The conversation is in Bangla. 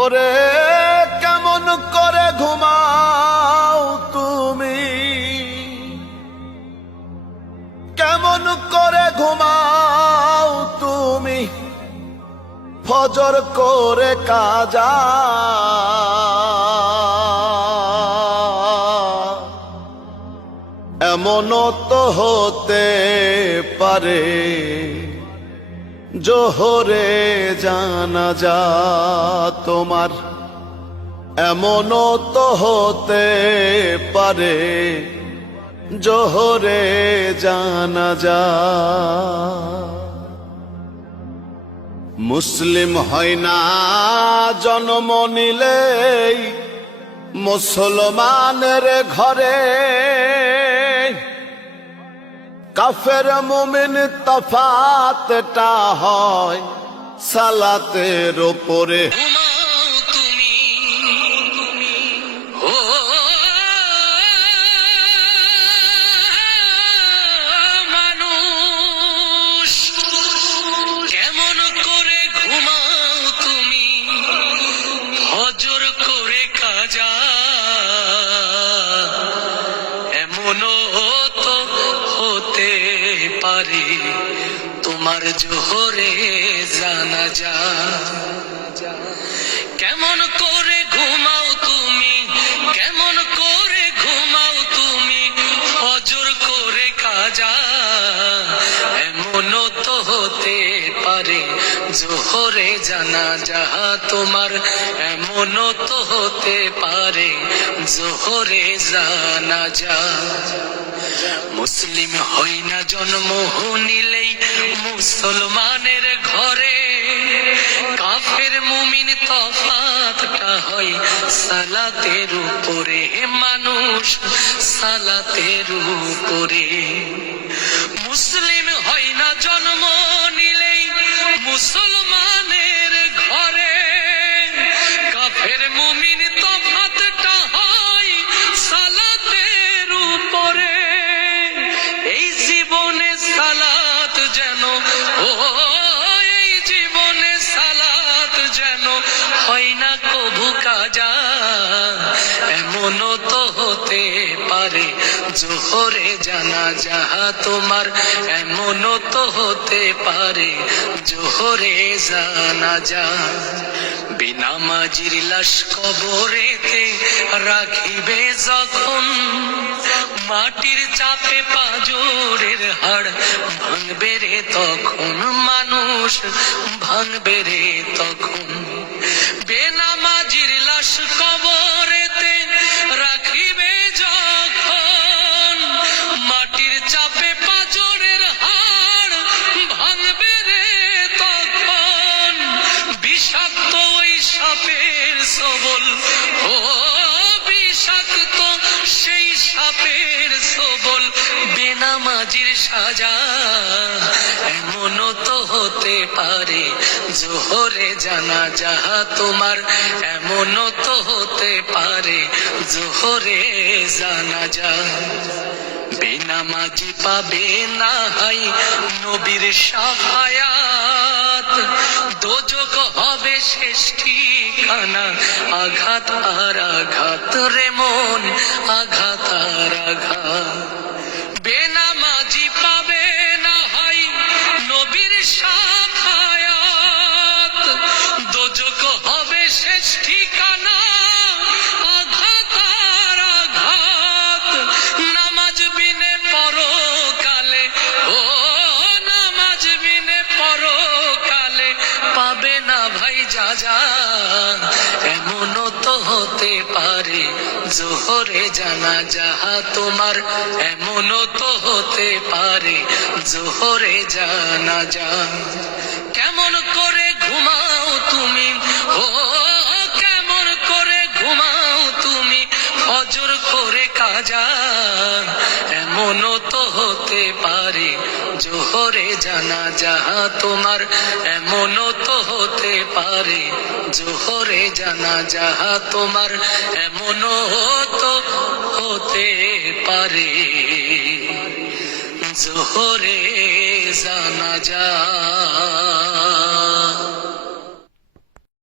ওরে কেমন করে ঘুমাও তুমি, কেমন করে ঘুমাও তুমি, ফজর করে কাজা। এমনও তো হতে পারে জোহরে জানাজা তোমার, এমনও তো হতে পারে জোহরে জানাজা। মুসলিম হয় না জন্ম নিলেই মুসলমানের ঘরে, কাফের মুমিন তফাতটা হয় সালাতের উপরে। তোমার জোহরে জানাজা, কেমন করে ঘুমাও তুমি, কেমন করে ঘুমাও তুমি, ফজর করে কাজা। এমনও তো হতে পারে জোহরে জানাজা তোমার, এমনও তো হতে পারে জোহরে জানাজা। মুসলিম হই না জন্ম নিলেই মুসলমানের ঘরে, কাফের মুমিন তফাতটা হয় সালাতের উপরে, মানুষ সালাতের উপরে। মুসলিম হয় না জন্ম নিলেই মুসলমানের ঘরে, কাফের মুমিন তফাতটা হয় সালাতের উপরে। এই জীবনে সালাত যেন, ও এই জীবনে সালাত যেন হয় না কভু কাজা। এমনও তো হতে পারে জোহরে জানাজা তোমার, এমনও তো হতে পারে জোহরে জানাজা। বেনামাজির লাশ কবরেতে রাখিবে যখন, মাটির চাপে পাঁজরের হাড় ভাঙবে রে তখন, মানুষ ভাঙবে রে তখন। বেনামাজির লাশ কবরেতে রাখিবে যখন, মাটির চাপে পাঁজরের হাড় ভাঙবে রে তখন। বিষাক্ত ওই সাপের সবল, ও বিষাক্ত সেই সাপের সবল, বেনামাজির সাজা। এমনও তো হতে পারে জোহরে জানাজা তোমার, এমনও তো হতে পারে জোহরে জানাজা। বেনামাজি পাবে না হাই নবীর শাফায়াত, দোজখ হবে শেষ ঠিকানা, আঘাত আর আঘাত রে মন, আঘাত আর আঘাত। বেনামাজি পাবে না হাই নবীর শাফায়াত, দোজখ হবে শেষ ঠিকানা, আঘাত আর আঘাত। নামাজ বিনে পরকালে, ও নামাজ বিনে পরকালে পাবে না ভাই যাজা। এমনও তো হতে পারে জোহরে জানাজা তোমার, এমনও তো হতে পারে জোহরে জানাজা। কেমন করে ঘুমাও তুমি, ও কেমন করে ঘুমাও তুমি, ফজর করে কাজা। এমনও তো হতে পারে জোহরে জানাজা তোমার, এমনও তো হতে পারে জোহরে জানাজা তোমার, এমনও তো হতে পারে জোহরে জানাজা।